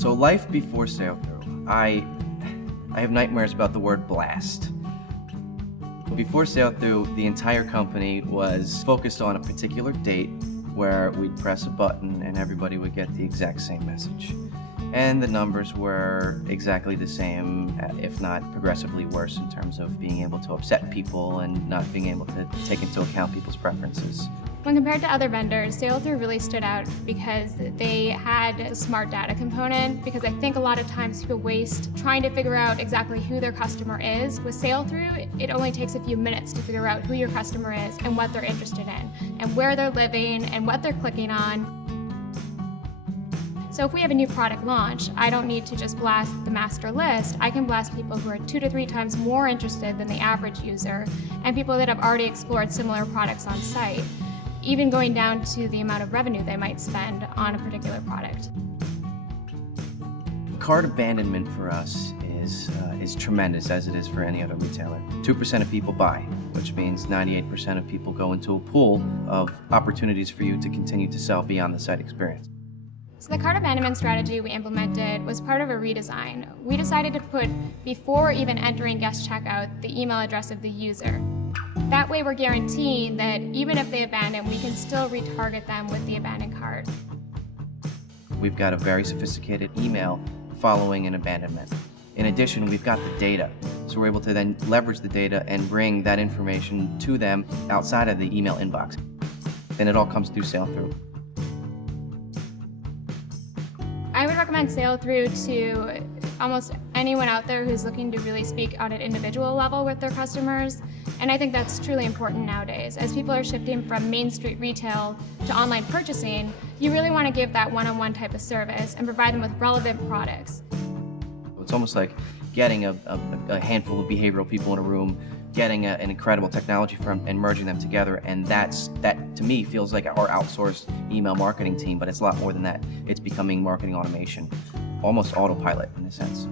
So life before Sailthru, I have nightmares about the word blast. Before Sailthru, the entire company was focused on a particular date where we'd press a button and everybody would get the exact same message. And the numbers were exactly the same, if not progressively worse in terms of being able to upset people and not being able to take into account people's preferences. When compared to other vendors, Sailthru really stood out because they had a smart data component, because I think a lot of times people waste trying to figure out exactly who their customer is. With Sailthru, it only takes a few minutes to figure out who your customer is and what they're interested in, and where they're living and what they're clicking on. So if we have a new product launch, I don't need to just blast the master list. I can blast people who are 2 to 3 times more interested than the average user, and people that have already explored similar products on site, even going down to the amount of revenue they might spend on a particular product. Cart abandonment for us is tremendous, as it is for any other retailer. 2% of people buy, which means 98% of people go into a pool of opportunities for you to continue to sell beyond the site experience. So the cart abandonment strategy we implemented was part of a redesign. We decided to put, before even entering guest checkout, the email address of the user. That way we're guaranteeing that even if they abandon, we can still retarget them with the abandoned cart. We've got a very sophisticated email following an abandonment. In addition, we've got the data, so we're able to then leverage the data and bring that information to them outside of the email inbox. And it all comes through Sailthru. I would recommend Sailthru to almost anyone out there who's looking to really speak on an individual level with their customers. And I think that's truly important nowadays. As people are shifting from Main Street retail to online purchasing, you really want to give that one-on-one type of service and provide them with relevant products. It's almost like getting a handful of behavioral people in a room, getting an incredible technology firm and merging them together, and that to me feels like our outsourced email marketing team, but it's a lot more than that. It's becoming marketing automation, almost autopilot in a sense.